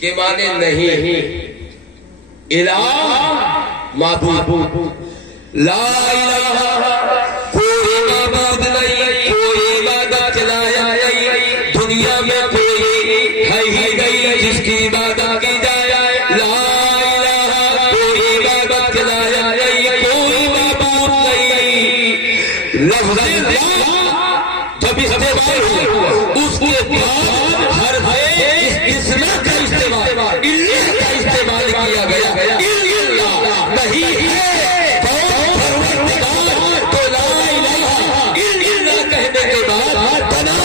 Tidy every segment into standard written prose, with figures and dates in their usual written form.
के माने नहीं, इलाह माबूद, ला इलाहा कोई माबूद नहीं, कोई इबादत चलाया नहीं, दुनिया में कोई है ही नहीं जिसकी इबादत की जाए। ला इलाहा कोई इबादत चलाया नहीं, कोई माबूद नहीं। लफ्ज़ जब इस्तेमाल हुआ उसके बाद हर इसमें का इस्तेमाल, इल्लाह का इस्तेमाल किया गया। इल्लाह नहीं है तो ला इलाहा इल्लाह कहने के बाद बना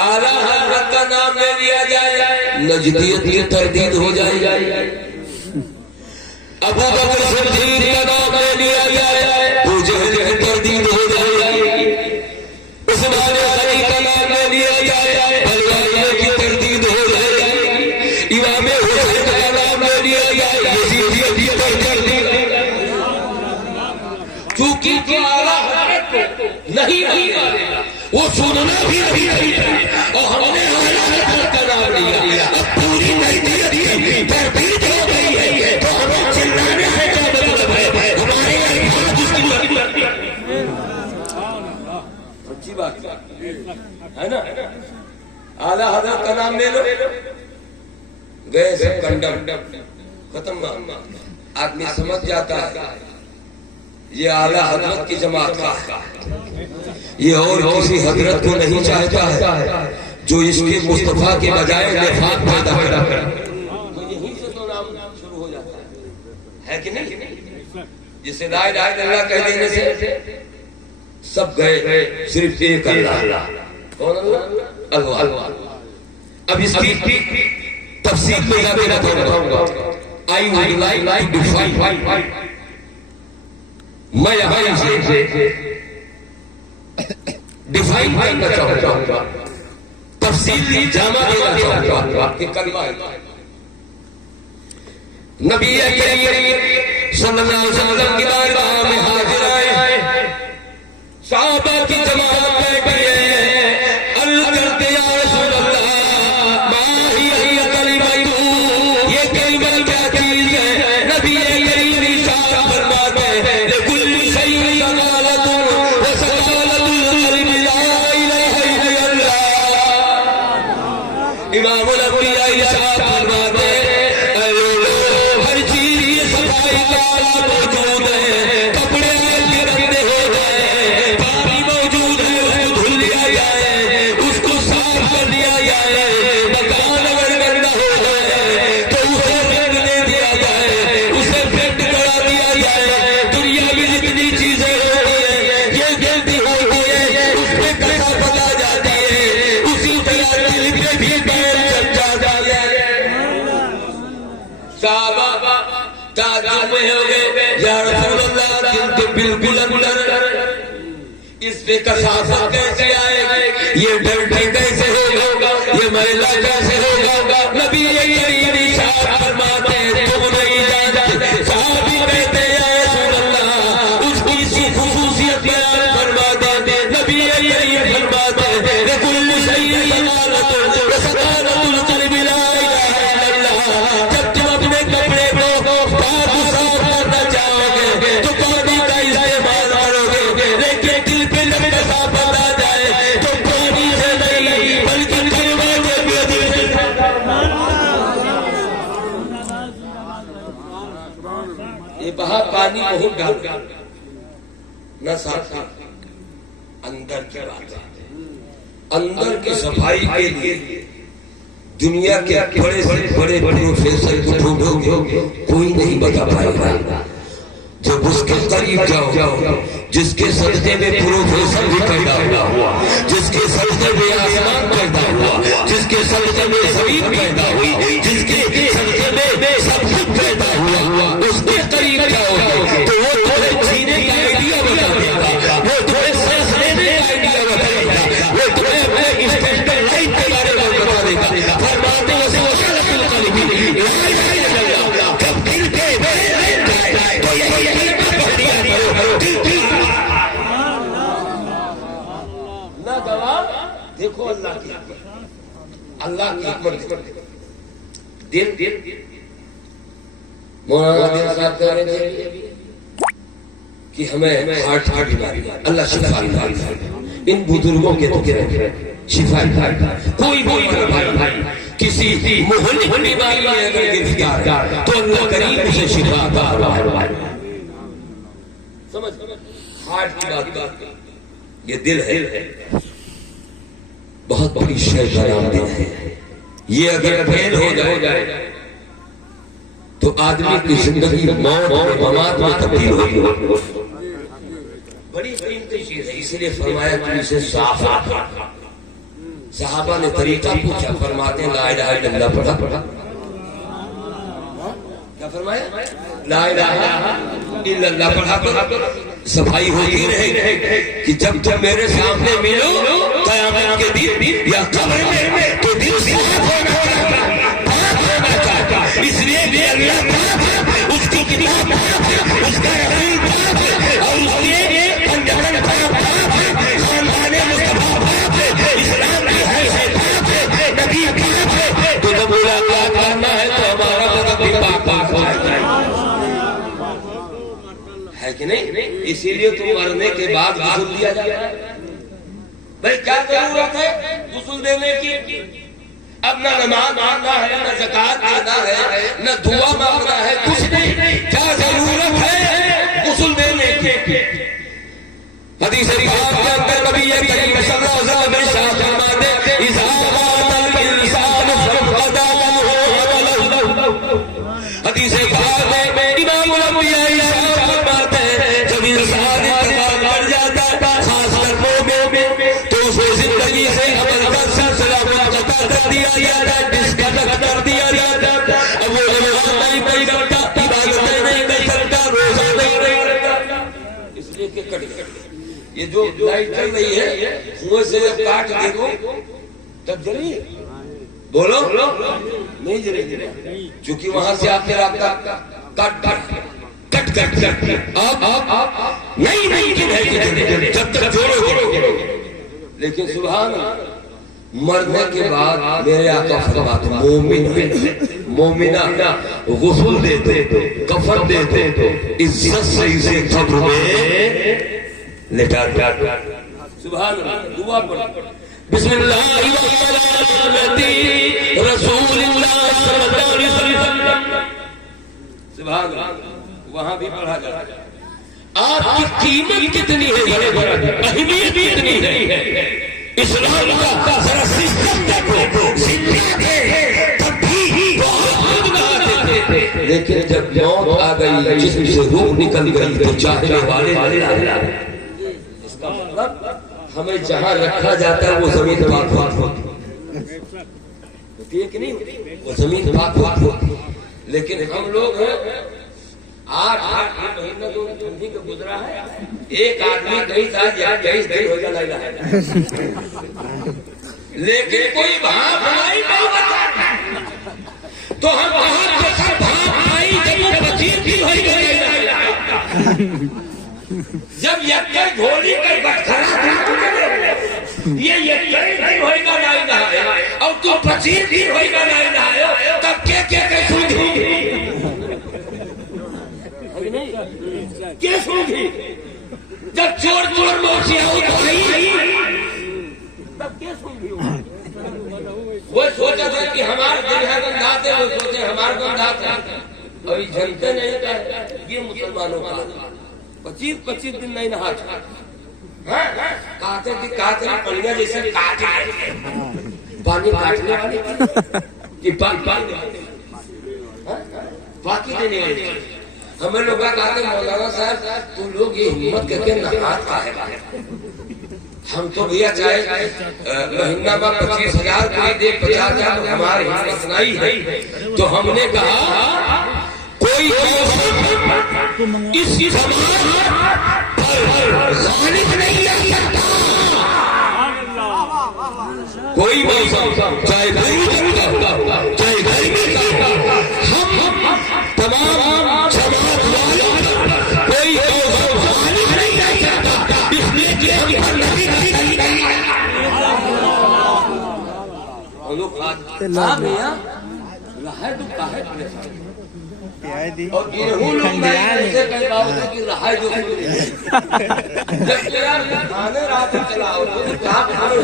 आला हज़रत का नाम ले लिया जाए, नजदीयत की तरदीद हो जाए। अबू बकर सिद्दीक का नाम ले लिया जाए, जहल की तरदीद हो जाएगी। उस्मान गनी का नाम ले लिया जाए, बलवानियों की तरदीद हो जाएगी। इमाम हुसैन का नाम ले लिया जाए, यजीदियत की तरदीद। चूंकि जो आला हज़रत नहीं मानेगा वो सुनना भी नहीं और हमने आला हज़रत का नाम लिया। अब पूरी नजदीयत की तरदीद हो गई है तो हमें चिल्लाने से क्या मतलब है? हमारे अल्फाज उसकी अच्छी बात है ना। आला हज़रत का नाम ले लो, गए सब कंडम खत्म। आदमी समझ जाता है ये आला हज़रत की जमात का, ये और किसी हज़रत को नहीं चाहता है जो इसके मुस्तफा के बजाय निफाक पैदा करे। तो यहीं से तो नाम शुरू हो जाता है कि नहीं? जिसे ला इलाहा इल्लल्लाह कह देने से सब गए, सिर्फ एक अल्लाह। कौन अल्लाह? अल्लाह। अब इसकी तफसील में जाके बताऊंगा। I would like to define, मैं यहाँ से डिफाइन करना चाहूंगा, तफसील जामा देना चाहूंगा कि कलमा नबी करीम सल्लल्लाहु अलैहि वसल्लम की बारगाह में हाजिर आए, सहाबा की जमात बैठी है, अर्ज़ करते या रसूल अल्लाह मा हिया कलिमतु, ये कलिमा क्या चीज है? नबी करीम इरशाद फरमाते हैं लिकुल्लि शैइन सकालतुन व सकालतुल क़ल्बि ला इलाहा इल्लल्लाह। इमामुल अंबिया इरशाद फरमाते हैं हर चीज की सफाई का मौजूद है, कपड़े गंदे हो गए, पानी मौजूद है, उसको धुल लिया जाए, उसको साफ कर दिया जाए। मकान अगर गंदा हो जाए तो उसे फेंक दे दिया जाए, उसे फेंक करा दिया जाए। दुनिया में जितनी चीजें होती है ये गलती होती है, उसमें कसा पता जाती है, उसी तरह दिल पे भी पैर चल जाता है। साहबा ताज्जुब में हो गए, या रसूल अल्लाह दिल तो बिल्कुल अंदर, इस पे कसावत कैसे आएगी? ये डर कैसे होगा? ये मैला कैसे होगा? नबी करीम इरशाद फरमाते हैं तुम नहीं जानते। साहबी कहते हैं या रसूल अल्लाह उसकी सी खुसूसियत बयान फरमा दे। नबी करीम फरमाते हैं लिकुल्लि शैइन सकालतुन व सकालतुल क़ल्बि ला इलाहा इल्लल्लाह। जब तुम अपने कपड़े को पाक साफ करना चाहोगे तो पानी का इस्तेमाल करोगे, लेकिन दिल पे जब कसावत आ जाए तो पानी से नहीं बल्कि कलमा के दिल से। ये बहा पानी बहुत डाल न साफ, अंदर की बात है। अंदर की सफाई के लिए दुनिया के बड़े से बड़े प्रोफेसर को ढूंढोगे कोई नहीं बता पाएगा। जब उसके करीब जाओ, जिसके सजदे में प्रोफेसर भी पैदा हुआ, जिसके सजदे में आसमान पैदा हुआ, जिसके सजदे में जमीन पैदा हुई, जिसके सजदे में सब कुछ पैदा हुआ, उसके करीब जाओगे तो वो तुम्हें जीने का आइडिया बता देगा, वो तुम्हें सांस लेने का आइडिया बताएगा, वो तुम्हें अपने स्पेशल लाइफ के बारे में बता देगा। फरमाते हैं वो सकालतुल क़ल्बि ला इलाहा इल्लल्लाह। जब दिल के तो यही कलमा पढ़ दिया करो। अल्लाह की हिकमत दिल मौलाना दिल साहब कह रहे थे कि हमें हार्ट की बीमारी अल्लाह शिफा दे। इन बुजुर्गों के तो शिफा कोई भाई किसी मोहल्ले बीमारी में अगर गिरफ्तार तो अल्लाह करीम उसे शिफा अता समझ। हार्ट की बात ये दिल है बहुत बड़ी शय का नाम दिल है। ये अगर फेल हो जाए तो आदमी की जिंदगी मौत और ममात में तब्दील होगी। बड़ी कीमती चीज है, इसलिए फरमाया कि इसे साफ रख। सहाबा ने तरीका पूछा, फरमाते ला इलाहा इल्लल्लाह पढ़ा। क्या फरमाया? ला इलाहा इल्लल्लाह पढ़ा। सफाई होती रहे कि जब जब मेरे सामने मिलो क़यामत के दिन या कब्र में तो दिल साफ होना चाहता। इसलिए भी अल्लाह उसकी किताब उसका रसूल और उसके पंजाब खानदाने मुस्तफा इस्लाम की है नबी तो जब मुलाकात करना है तो हमारा मतलब भी पाक है कि नहीं? इसीलिए तो मरने के बाद गुस्ल दिया जाता है। भाई क्या जरूरत है गुस्ल देने की? अब ना नमाज मांगना है, ना ज़कात देना है, ना दुआ मांगना है, कुछ नहीं। क्या जरूरत है गुस्ल देने की? हदीस शरीफ के अंदर नबी करीम सल्लल्लाहु अलैहि वसल्लम इरशाद फरमाते इज़ा माता इंसान फक़दाहु अमलहु। हदीस शरीफ में इमाम अल-अंबिया इरशाद फरमाते हैं जब इंसान इंतकाल कर जाता है खास कर्मों में तो उसे जिंदगी से अमल का सिलसिला मुनक़ता कर दिया जाता है, डिस्कनेक्ट कर दिया जाता है। अब वो नमाज़ नहीं पढ़ सकता, इबादतें नहीं कर सकता, रोज़ा नहीं रखता, इसलिए कि कट ये जो लाइट चल रही है कुएं से जब काट देखो तब जली। बोलो नहीं जली, क्योंकि वहां से आपके रास्ता कट अब नहीं मुमकिन है कि जब तक जोड़ोगे। लेकिन सुभान मरने के बाद मेरे आका फरमाते मोमिना गुस्ल देते, कफन देते, इज्जत से इसे कब्र में लेटा सुभान दुआ पढ़ो बिस्मिल्लाह रसूलुल्लाह सल्लल्लाहु अलैहि वसल्लम। सुभान वहां भी पढ़ा जाता है। आपकी कीमत कितनी है, अहमियत कितनी है इस्लाम का जरा सिस्टम देखो। तब भी लेकिन जब मौत आ गई, जिस्म से रूह निकल गई तो चाहने वाले इसका मतलब हमें जहां रखा जाता है वो जमीन पाक होती है कि नहीं? वो जमीन पाक होती। लेकिन हम लोग 8 महीना जो ठंडी का गुजरा है, एक आदमी कहीं था 23 दिन हो जाएगा, लेकिन कोई भाप हमारी नहीं बता तो हम भाप आई जब 25 दिन हो जाएगा। जब यक्कर घोड़ी कर ये नहीं होएगा नहीं नहाए और तू 25 दिन होएगा नहीं नहाए तब क्या सूझी? जब चोर मौसिया तब क्या सूझी? वो सोचा था कि हमारे दिन गंधाते, वो सोचे हमारे गंधाते, अभी जनते नहीं था ये मुसलमानों का 25 दिन नहीं नहा काटे पलिया जैसे पानी काटने वाले कि बाकी देने वाले। हमें लोग कहते मौलाना साहब तुम लोग ये हिम्मत करके नहाता है। हम तो भैया चाहे महीना में 25,000 कोई दे 50,000 हमारी हिम्मत नहीं है। तो हमने कहा कोई इस समाज पर ग़ालिब नहीं आ सकता। कोई मौसम चाहे चाहे गर्मी का, हम तमाम जमात वालों कोई मौसम ग़ालिब नहीं आ सकता। इसलिए कि हम दोनों भैया रहा तो काहे परेशान और गेहूं लोग नहीं ऐसे कह पाओगे कि रहा जो जब यार खाने रात चलाओ तो कहाँ खाने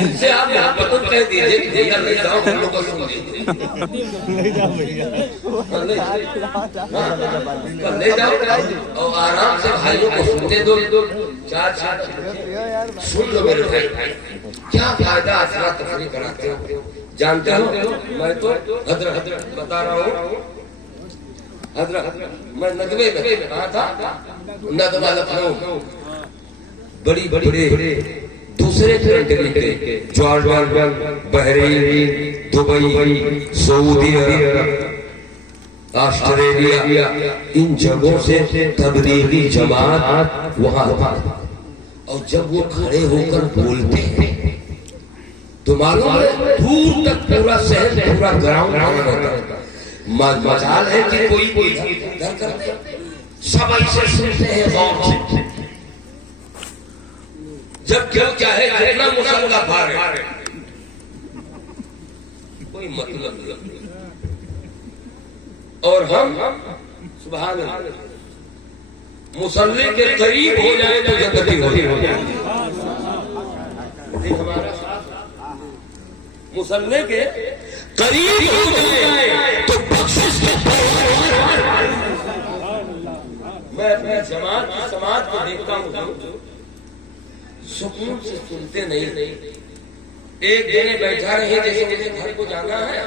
इनसे आप यहाँ पर तो कह दीजिए कि भैया ले जाओ हम लोग को सुन लीजिए ले जाओ भैया ले जाओ और आराम से भाइयों को सुनने दो चार सुन लो मेरे भाई क्या फायदा असरा तफरी कराते हो जानते हो मैं तो हजरत बता रहा हूँ मैं नदवे में कहा था नदवा लखनऊ बड़ी बड़ी दूसरे कंट्री के जॉर्डन बहरीन दुबई सऊदी अरब ऑस्ट्रेलिया इन जगहों से तबलीगी जमात वहां और जब वो खड़े होकर बोलते हैं तो मालूम है दूर तक पूरा शहर पूरा ग्राउंड होता है मजाल है कि कोई घर करते सब ऐसे सुनते हैं गौर से जब क्यों चाहे कितना मुसल्ला भार है कोई मतलब नहीं और हम सुभान अल्लाह मुसल्ले के करीब हो जाए तो जन्नती हो जाए हमारा मुसल्ले के करीब हो जाए तो बख्शिश मैं अपने समाज को देखता हूँ सुकून से सुनते नहीं एक जने बैठा रहे जैसे मुझे घर को जाना है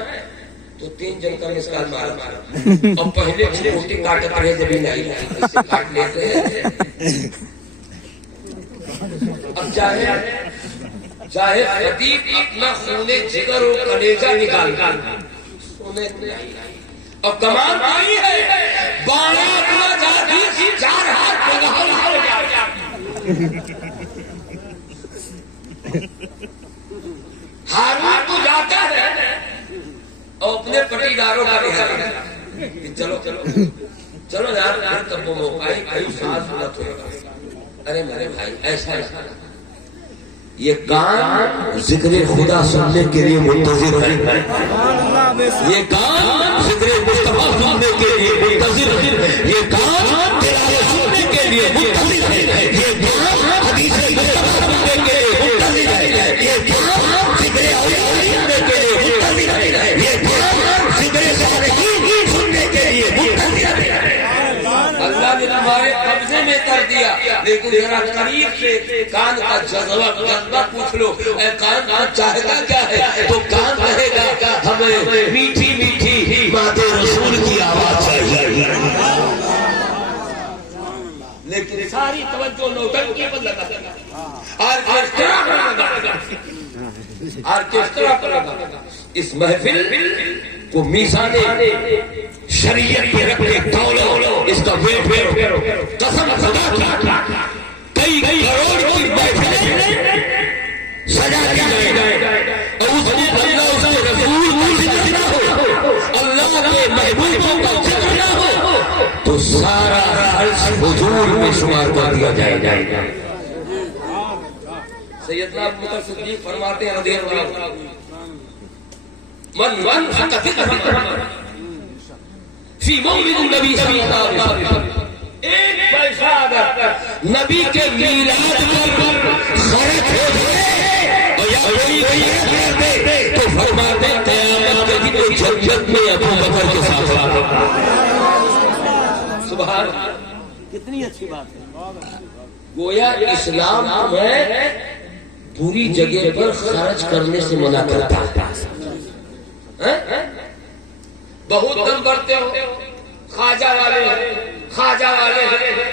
तो 3 जन का मिसकाल मारा और पहले रोटी काटते रहे जब नहीं काट लेते हैं अब चाहे खतीब अपना खूने जिगर और कलेजा निकाल सोने और कमाल नहीं है 4 हाथ हारून तो जाता है और अपने पटीदारों का बिहार चलो चलो चलो यार तब वो मौका है कहीं सांस उलट होगा अरे मेरे भाई ऐसा ये कान जिक्र खुदा सुनने के लिए मुंतजिर है ये कान जिक्र मुस्तफा सुनने के लिए मुंतजिर है ये कान तिलावत सुनने के लिए मुंतजिर है ये कान हदीस मुस्तफा सुनने के लिए मुंतजिर है ये कान जिक्र औलिया सुनने के लिए मुंतजिर है ये कान जिक्र सालिहीन सुनने के लिए मुंतजिर है अल्लाह ने तुम्हारे कब्जे में कर दिया लेकिन जरा करीब से कान का जज्बा पूछ लो कान चाहता क्या है तो कान कहेगा हमें मीठी मीठी माते रसूल की आवाज चाहिए लेकिन सारी तवज्जो नौटंकी पर लगा ऑर्केस्ट्रा पर लगा इस महफिल को मीज़ाने शरीयत पे रख के तौलो इसका वेट कसम खुदा की कई करोड़ की महफिलें सजा दी जाए और उसमें अल्लाह उसके रसूल का जिक्र ना हो अल्लाह के महबूबों का जिक्र ना हो तो सारा अर्श हुजूर में शुमार कर दिया जाएगा सैयदना अबू बकर सिद्दीक फरमाते हैं रज़ियल्लाहु अन्हु मन फी मौलिद नबी सल्लल्लाहु अलैहि वसल्लम एक पैसा अगर नबी के मीलाद पर खर्च हो जाए और या कोई कर दे तो फरमाते हैं क़यामत के दिन जन्नत में अबू बकर के साथ सुभान कितनी अच्छी बात है गोया इस्लाम में पूरी जगह पर खर्च करने से मना करता है बहुत दम बढ़ते हो खाजा वाले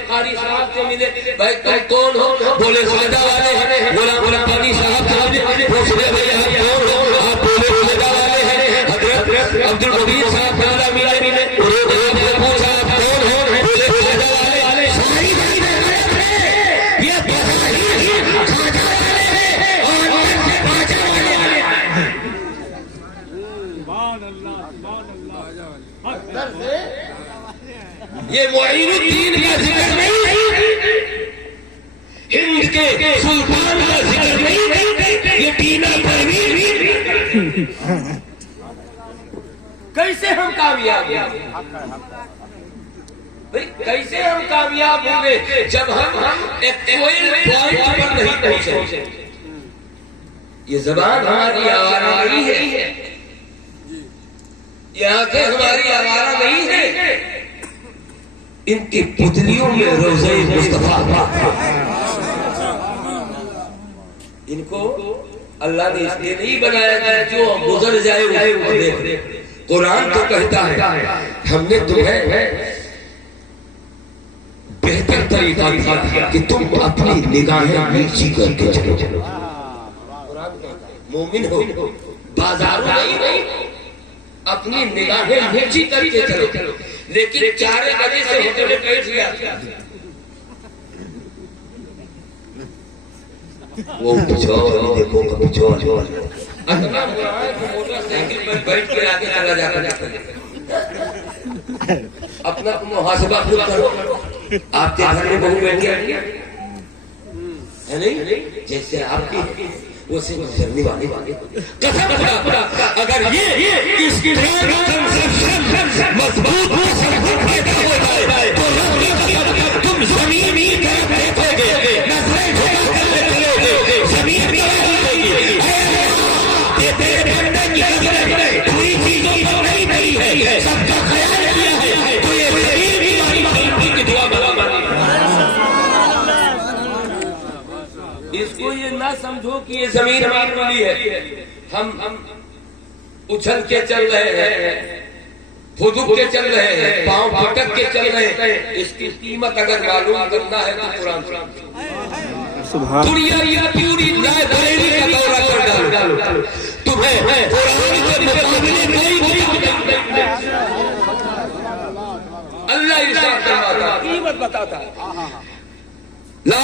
कारी साहब से मिले भाई तुम कौन हो बोले खाजा वाले हैं बोला पानी साहब से मिले पूछे भाई आप कौन हो आप बोले खाजा वाले हैं हजरत अब्दुल कबीर साहब से मिले पूछा आप कौन हो बोले खाजा वाले सारी ये खाजा वाले हैं और ख्वाजा वाले ये मुईनुद्दीन का जिक्र नहीं हिंद के सुल्तान का जिक्र नहीं ये टीना पर भी कैसे हम कामयाब होंगे भाई, कैसे हम कामयाब होंगे जब हम एक्चुअल पॉइंट पर नहीं पहुंचे। ये ज़बान हमारी आवारा नहीं है, ये आंखें हमारी आवारा नहीं है, इनकी पुतलियों में रोज़े मुस्तफा। इनको अल्लाह ने इसलिए नहीं बनाया कि जो गुजर जाए उसे देख। कुरान तो कहता है हमने तुम्हें बेहतर तरीका दिया कि तुम अपनी निगाहें नीची करके चलो। मोमिन हो, बाजारों नहीं, अपनी निगाहें नीची करके चलो। लेकिन 4 बजे से होटल में बैठ गया, वो देखो मोटरसाइकिल पर बैठ के आगे चला जाता अपना मुहासबा खुद करो। आपके घर में बहू बैठ गया है नहीं, जैसे आपकी वो सिर्फ जर्नी वाली कसम खुदा, अगर ये इसकी मजबूत तुम जमीन ही तरफ देखोगे, नजरें जमीन पूरी चीजों पर नहीं पड़ी है, सबका ख्याल किया है, तो ये की दुआ बला मानी। इसको ये ना समझो कि ये जमीन हमारी मिली है, हम उछल के चल रहे हैं, फुदुक के चल रहे हैं, पांव पटक के चल रहे हैं। इसकी कीमत अगर मालूम करना है तो कुरान दुनिया या पूरी रायबरेली का दौरा कर डालो, तुम्हें कुरान के मुकाबले में अल्लाह इरशाद फरमाता, कीमत बताता, ला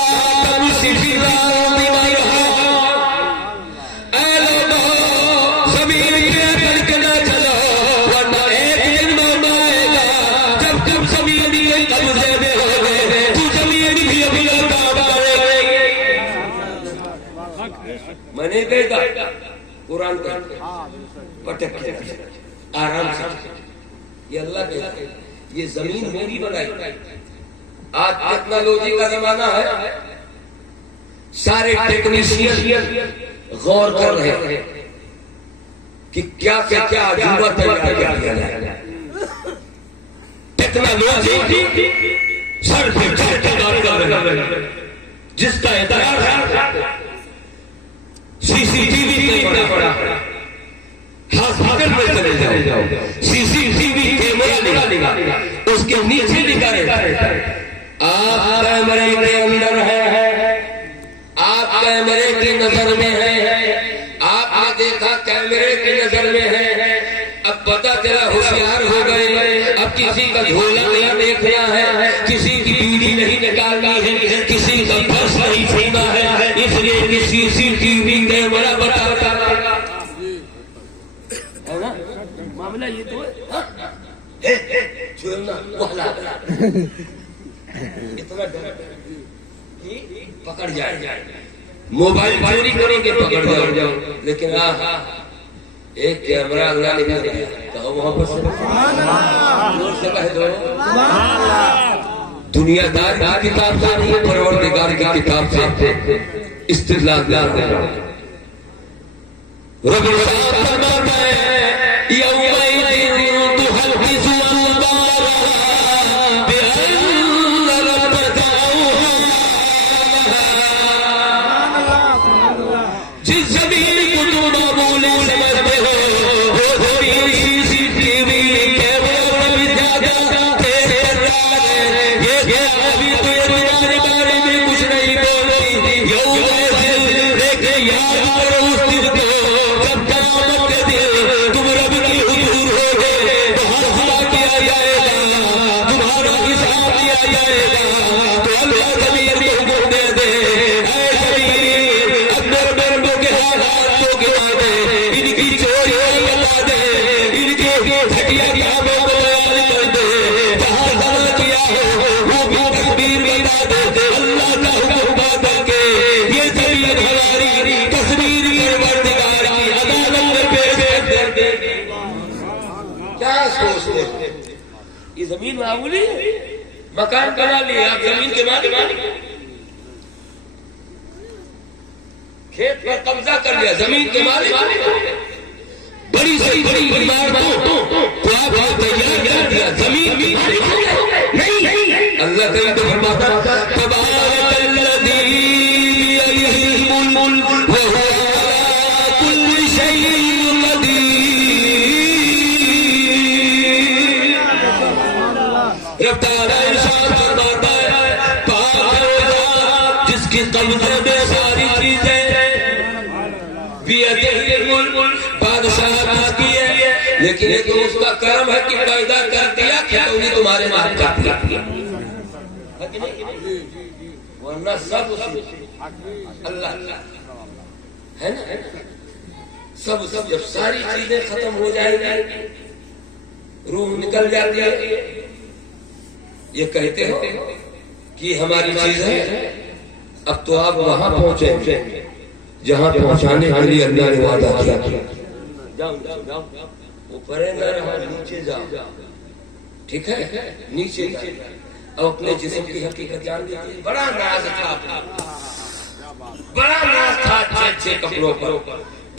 तुसिफिला बिमा यहा, ऐ लोगों ज़मीन पे करके ना चलो, वरना एक दिन मौत आएगा जब तुम ज़मीन के कब्जे में होगे, तू ज़मीन भी अभी काम करेगी। मैंने कहता कुरान का पटक के आराम से, ये अल्लाह कहता है ये जमीन मेरी बनाई। आज टेक्नोलॉजी का जमाना है, सारे टेक्नीशियन गौर कर रहे हैं कि क्या से क्या अजूबा तैयार किया जाए। टेक्नोलॉजी सर पे चढ़ कर जिसका इतरार है सीसीटीवी कैमरा पड़ा, हॉस्पिटल में चले जाओ, सीसीटीवी कैमरा निकालेगा, उसके नीचे लिखा रहता है आप कैमरे के अंदर है, आप कैमरे की नजर में है, आपने देखा कैमरे की नजर में है। अब पता चला होशियार हो गए, अब किसी का झोला नहीं देखना है, किसी की बीड़ी नहीं निकालनी है, किसी का पर्स नहीं छूना है, इसलिए कि सीसीटीवी कैमरा बताता है ना। मामला ये तो है, छूना वाला इतना डर कि पकड़ जाए। मोबाइल चोरी करेंगे पकड़ जाओ, लेकिन एक कैमरा अल्लाह ने दिया तो मोहब्बत से कह दो, दुनियादार की किताब से नहीं, परवरदिगार की किताब से इस्तिदलाल कर रहे हैं। रब फरमाता है जिस जमीन को तुम मामूली समझते हो, वो जमीन सीसीटीवी कैमरे में ज्यादा तेरे ये अभी तो तुम्हारे बारे में कुछ नहीं बोलती। देखे याद करो उस दिन को जब क़यामत ये जमीन मामूली है, मकान बना लिए आप जमीन के मालिक, खेत पर कब्जा कर लिया जमीन के मालिक, बड़ी से बड़ी इमारतों को आप तैयार कर दिया जमीन की नहीं। अल्लाह कहीं तो फरमाता तबारकल्लज़ी बियदिहिल मुल्क व हुवा अला कुल्लि शैइन कदीर। जिसके कब्जे में सारी चीजें बादशाह की है, लेकिन ये तो उसका कर्म है कि पैदा कर दिया क्या उन्हें तुम्हारे नाम का दिया, वरना सब अल्लाह है ना। सब जब सारी चीजें खत्म हो जाएंगी, रूह निकल जाती है, ये कहते हो कि हमारी चीज है, अब तो आप वहां पहुंचे जहां पहुंचाने के लिए अल्लाह ने वादा किया। जाओ ऊपर न रहो, नीचे जाओ, ठीक है, नीचे जाओ। अब अपने जिस्म की हकीकत जान लीजिए। बड़ा नाज था, बड़ा नाज था अच्छे कपड़ों पर,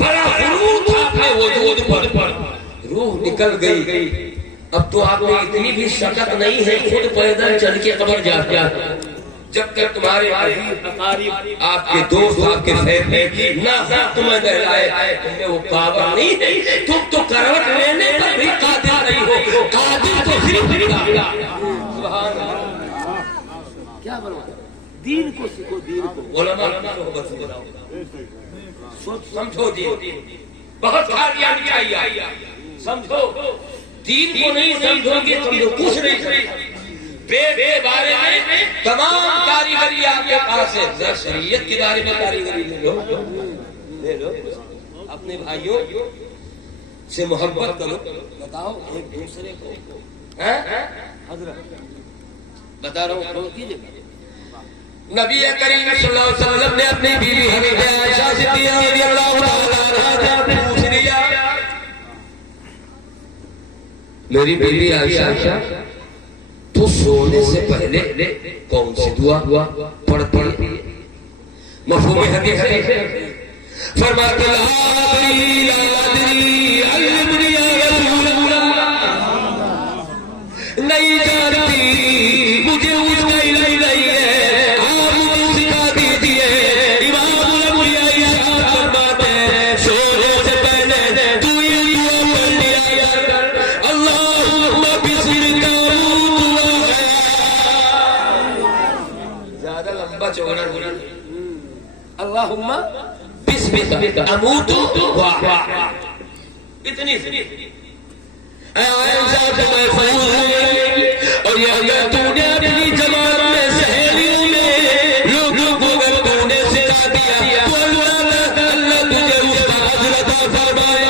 बड़ा गुरूर था अपने वजूद पर, रूह निकल गई। अब तो आप में इतनी भी शक्कत नहीं है खुद पैदल चल के कब्र जाते। जब तक तुम्हारे आपके दोस्त आपके फैमिली ना तुम्हें नहलाए, तुम्हें वो काबिल नहीं है। तुम तो करवट लेने पर भी कादिर नहीं हो, कादिर तो सिर्फ सुभान अल्लाह। क्या बनवाना, दीन को सीखो, दीन को उलमा समझो, दीन बहुत खादियां चाहिए, समझो। दीन को नहीं समझोगे तो कुछ नहीं। के बारे में तमाम कारीगरी आपके पास है, शरीयत के बारे में कारीगरी ले लो। अपने भाइयों से मोहब्बत करो, बताओ एक दूसरे को, हजरत बता रहा हूँ नबी करीम सल्लल्लाहु अलैहि वसल्लम ने अपनी बीवी हज़रत आयशा सिद्दीक़ा रज़ियल्लाहु ताला अन्हा से पूछ लिया, मेरी बीवी आयशा तो सोने से पहले कौन सी दुआ पढ़ती है? मफ़हूम हदीस है, फरमाते नहीं जानती, मुझे उसका इल्म नहीं है, आप मुझे सिखा दीजिए। इमाम आयशा फरमाते हैं सोने से पहले तू ये दुआ पढ़ लिया कर, अल्लाहुम्मा बिस्मिका चौड़ा अल्लाहुम्मा बिस्मिका अमूतु व अहया, इतनी और ये अगर तूने अपनी जमात में सहेलियों में लोगों को अगर तूने सिखा दिया तो अल्लाह तुझे उसका अजर अता फरमाए।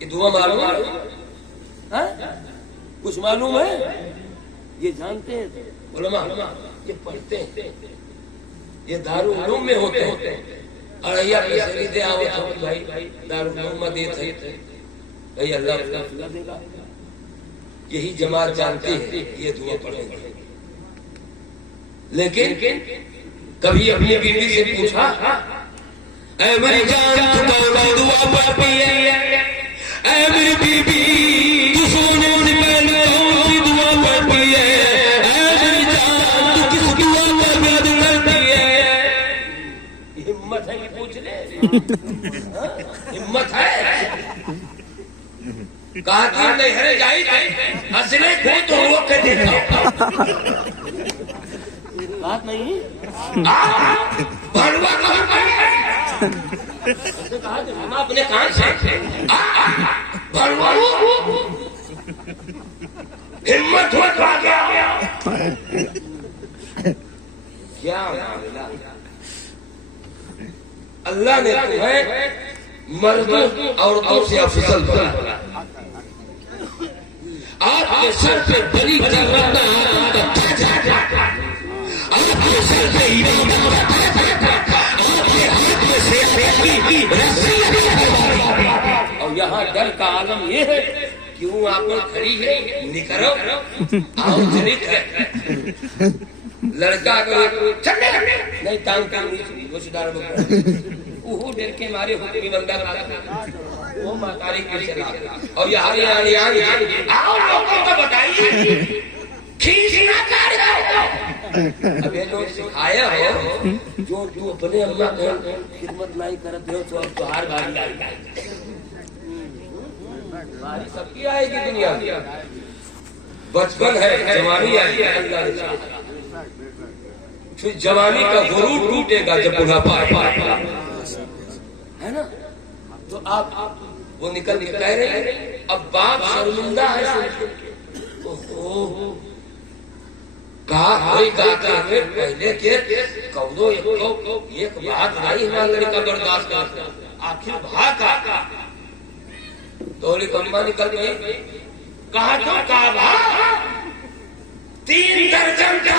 ये दुआ मालूम है? कुछ मालूम है? ये जानते हैं उलमा, ये पढ़ते हैं, ये दारुल उलूम में होते हैं। अड़ैया पैसे दे आवत हो भाई, दारुल उलूम में देते हैं भाई, अल्लाह देगा। यही जमात जानती है ये दुआ पढ़ेंगे। लेकिन कभी अपनी बीवी से पूछा, ऐ मेरी जान तू कौन सी दुआ पढ़ती है? ऐ मेरी बीबी तू सोने से पहले कौन सी दुआ पढ़ती है? हिम्मत है ये पूछने, हिम्मत है। कहा नहीं है जाई असले को तो वो के देखा बात नहीं भड़वा कहा हम अपने कान से भड़वा हिम्मत हो गया क्या अल्लाह ने तुम्हें मर्दों औरतों से अफजल बनाया। आपके सर पे बड़ी तमन्ना, आपके सर पे आपके हाथ में से और यहाँ डर का आलम ये है, क्यों आप खड़ी है, निकलो आओ जनित है। लड़का नहीं टांग वो डर के मारे हुक्मी बंदा वो मातारी के चला और यहाँ आओ लोगों को बताइए खींचना अबे लोग सिखाया हो जो तू अपने अल्लाह को खिदमत नहीं करते हो तो अब तुहार बारी सबकी आएगी दुनिया में। बचपन है, जवानी आएगी, अल्लाह फिर जवानी का गुरूर टूटेगा जब बुढ़ापा है ना। तो आप वो निकल के कह रहे हैं अब बाप शर्मिंदा है। कहा पहले के कौनो एक बात नहीं हमारा लड़का बर्दाश्त करता, आखिर भागा तो कम्बा निकल गई। कहा तो कहा 3 दर्जन का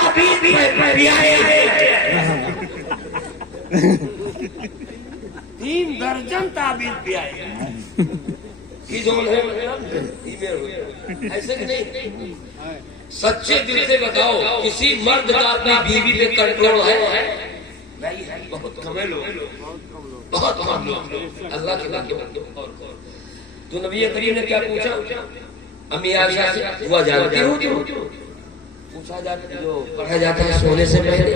तीन दर्जन ताबीज भी आए ऐसे कि नहीं। सच्चे दिल से बताओ किसी मर्द का अपनी बीवी पे कंट्रोल है? नहीं है, बहुत कम लोग, बहुत कम लोग अल्लाह के बंदे। तो नबी करीम ने क्या पूछा? अम्मी आयशा से दुआ जानती हो? पूछा जाता जो पढ़ा जाता है सोने से पहले।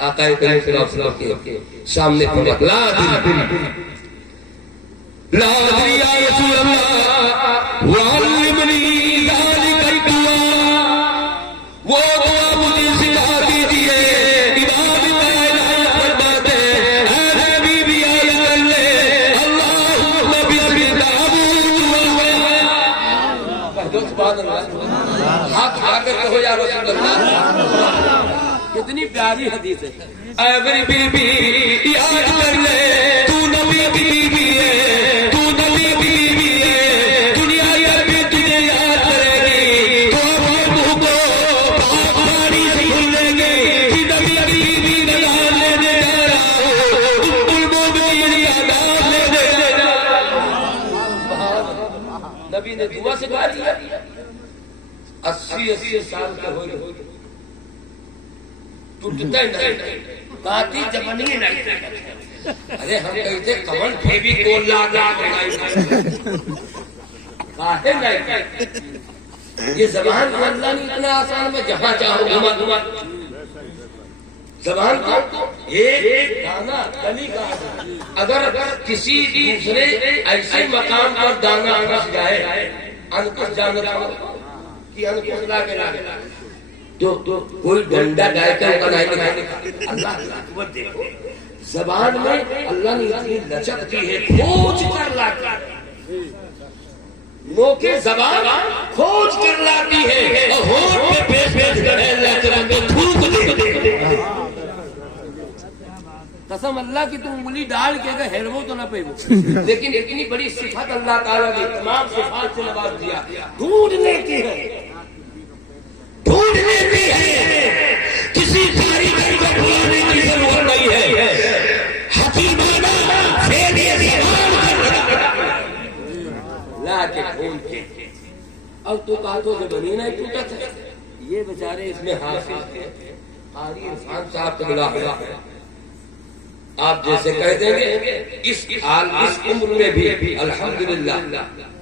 आका करीम सल्लल्लाहु अलैहि वसल्लम के सामने ला दिरी या रसूल अल्लाह वअल्लिमनी ज़ालिका दुआ, वो दुआ मुझे सिखा दीजिए। इमाम कायनात फरमाते हैं ऐ बीबी अल्लाह अल्लाहुम्मा बिस्मिल्लाह दुआ। सुभान अल्लाह, हाथ उठाकर कहो या रसूल अल्लाह। कितनी प्यारी हदीस है। ऐ मेरी बीबी याद कर ले तू नबी की बीबी है, तू नबी की बीबी है। दुनिया ये भी तुझे याद करेगी तो अपने मुंह को पाक पानी से धुलेंगे कि नबी की बीबी नजात लेने जा रहा हो, तुम मुल्कों की आदाब लेने जा रहा हो। नबी ने दुआ सिखा दिया। 80 साल के हो गए टूटता नहीं, काती जबनी नहीं। अरे हम कहते कमल फेवी को लागा काहे नहीं। ये जबान को अल्लाह ने इतना आसान में जहाँ चाहो घुमा घुमा। जबान को एक दाना कली का अगर किसी दूसरे ऐसे मकाम पर दाना फंस जाए, अंकुश जानता कि अंकुश ला के तो कोई डंडा डाल कर अल्लाह देखो जबान में अल्लाह ने इतनी लचक दी है, खोज कर लाती नोके जबान खोज कर लाती है और होंठ पे पेश कर थूक दे। कसम अल्लाह की तुम उंगली डाल के अगर हेरवो तो ना पेबो, लेकिन इतनी बड़ी सिफत अल्लाह ताला ने तमाम सिफात से नवाज दिया। ढूंढ लेती है, ढूंढ लेती है, किसी कारीगर को बुलाने की जरूरत नहीं है। हकीमाना फेर ये ला के ढूंढ के अब तो कांटों से बनी नहीं टूटा था। ये बेचारे इसमें हाफिज कारी इरफान साहब को मिला है। आप जैसे कह देंगे इस उम्र में भी अल्हम्दुलिल्लाह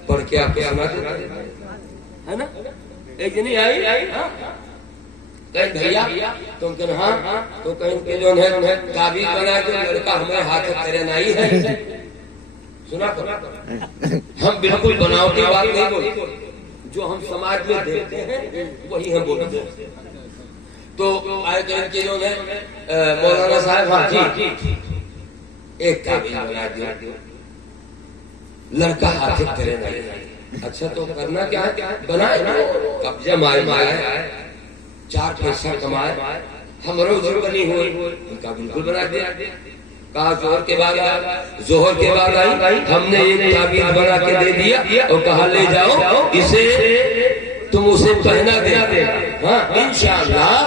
पढ़ के आपको सुना है ना। एक जनी आई कहीं भैया तुम कह हाँ तो कहीं के जो है ताबीज बना के लड़का हमारे हाथ तेरे नहीं है। सुना करो, हम बिल्कुल बनावटी बात नहीं बोलते, जो हम समाज में देखते हैं वही हम बोलते हैं। तो आए कहीं के जो है मौलाना साहब हाँ जी एक ताबीज बना दिया, लड़का हाथ तेरे नहीं। अच्छा तो करना क्या है, बनाए कब्जा मार मारा 4 पैसा कमाए, हमारे उधर बनी हुई उनका बिल्कुल बना दिया। कहा जोहर के बाद आई हमने एक ताबीज बना के दे दिया और कहा ले जाओ इसे तुम उसे पहना दे। हाँ इंशाअल्लाह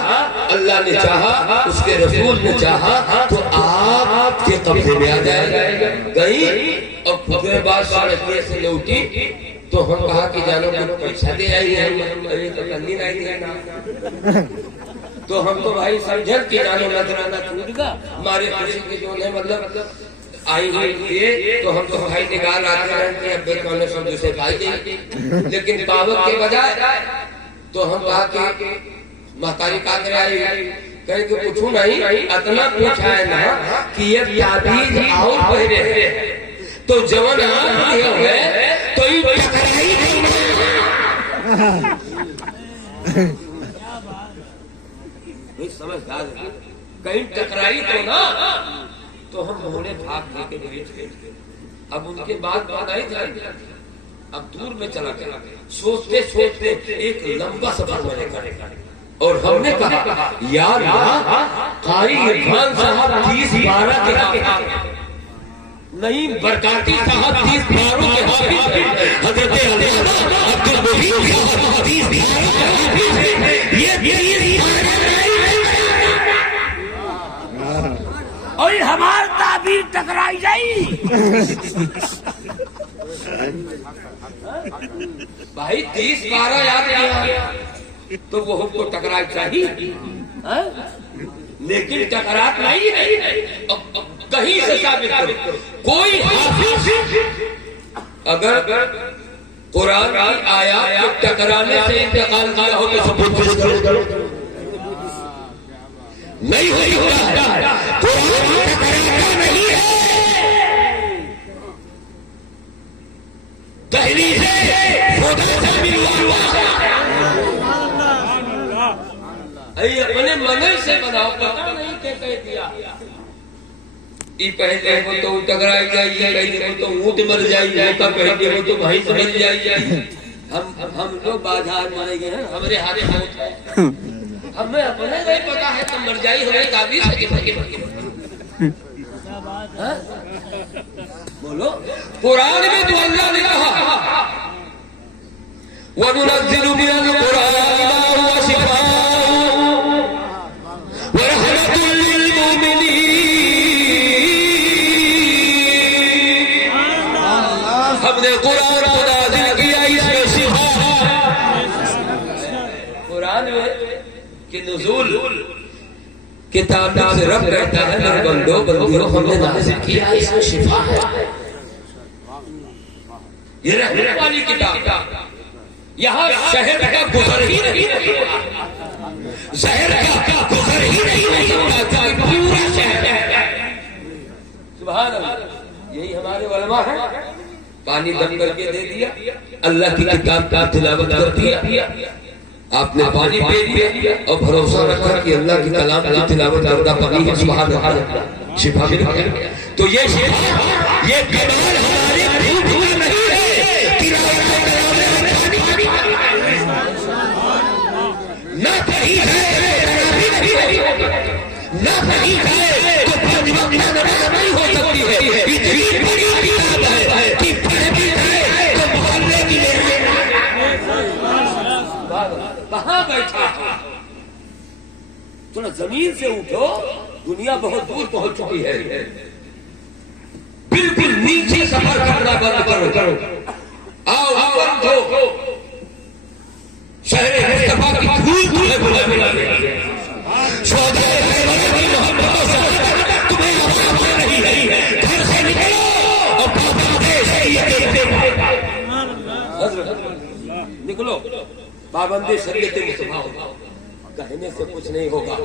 अल्लाह ने चाहा, उसके रसूल ने चाहा तो आपके आपके कब्जे में आ जाएगा। गई और पूरे बाद साढ़े से लौटी तो हम कहा कि जानो कुछ पैसा दे आई है, अरे तो कन्नी नहीं दिया ना। तो हम तो भाई समझे कि जानो नजराना टूटेगा हमारे खुशी के जो है मतलब आई ये तो हम तो भाई निकाल आते रहते हैं अब कौन सब दूसरे खाई जाएगी। लेकिन पावक के बजाय तो हम कहा कि महतारी का आई कहीं कि पूछू नहीं, इतना पूछा है ना कि ये ताबीज और पहले तो जवन है तो समझदार कहीं टकराई तो ना तो हम घोड़े भाग लेके बैठ। अब उनके बाद नहीं जाए, अब दूर में चला गया। सोचते सोचते एक लंबा सफर मैंने करेगा और हमने कहा यार कारी इरफान साहब 30-12 के नहीं बरकाती साहब 30-12 के हजरत अब्दुल मुहीद और हमार ताबीर टकराई जाई। भाई 30-12 याद किया तो वो हमको टकराई चाहिए, लेकिन टकरात नहीं है। कहीं से साबित करो कोई अगर कुरान की आयत के टकराने से इंतकाल किया हो तो सबूत करो। नहीं होता है, कुरान टकराता नहीं है। दहली से खुदा से मिलवा अपने मन से बनाओ, पता नहीं क्या कह दिया। पहले वो तो टकराई जाइए, पहले वो तो ऊँट मर जाइए, पहले वो तो भैंस मर जाइए। हम लोग बाजार मारे गए हैं, हमारे हाथ में हमें अपने नहीं पता है तो मर जाई हमें काबी बोलो। कुरान में तो अल्लाह ने कहा वनुनज़्ज़िलु मिनल कुरानि मा हुवा शिफ़ाअun व रहमतुल लिल मुमिनीन। हमने कुरान को नाज़िल किया इसमें शिफा। कुरान में कि नुज़ूल किताब से रब रहता है मेरे बंदियों हमने नाज़िल किया इसमें शिफा है। ये रहने वाली किताब यहाँ शहर का गुजर ही नहीं, शहर का गुजर ही नहीं, पूरा शहर। सुभान अल्लाह। यही हमारे उलमा है, पानी दम करके दे दिया, अल्लाह की किताब का तिलावत कर दिया, आपने पानी पी दिया और भरोसा रखा कि अल्लाह की कलाम की तिलावत करना पानी है। सुभान अल्लाह। शिफा मिल गया। तो ये शिफा ये कमाल हमारे नहीं है, ना सही है ना सही है तो नहीं हो सकती है। इतनी बड़ी किताब है कि पढ़ती है तो मोहल्ले की कहाँ बैठा। थोड़ा जमीन से उठो, दुनिया बहुत दूर पहुंच चुकी है। बिल्कुल नीचे सफर करना बंद करो। आओ आओ शहर मुस्तफा की धूल तुम्हें बुला निकलो। पाबंदी शरीयत मुस्तफा कहने से कुछ नहीं होगा।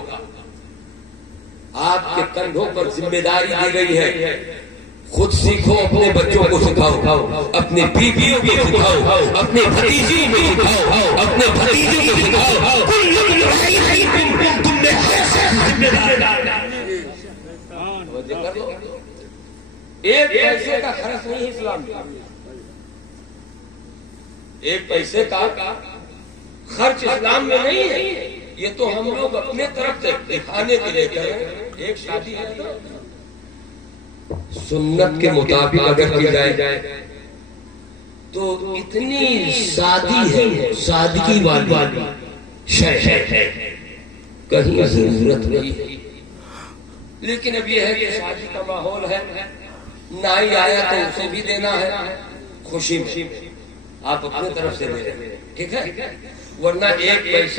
आपके कंधों पर जिम्मेदारी दी गई है। खुद सीखो, अपने बच्चों को सिखाओ, अपने बीवियों को सिखाओ, अपने भतीजियों को सिखाओ, अपने भतीजों को सिखाओ। तुमने एक पैसे का खर्च नहीं है इस्लाम में। एक पैसे का खर्च इस्लाम में नहीं है। ये तो हम लोग अपने तरफ से दिखाने के लिए करें। एक शादी है तो सुन्नत के मुताबिक अगर की जाए तो इतनी सादी है, सादगी वाली शय है, कहीं जरूरत नहीं। लेकिन अब यह है कि शादी का माहौल है, नाई आया तो उसे भी देना है खुशी में, आप अपनी तरफ से दे रहे हैं, ठीक है, वरना एक पैसे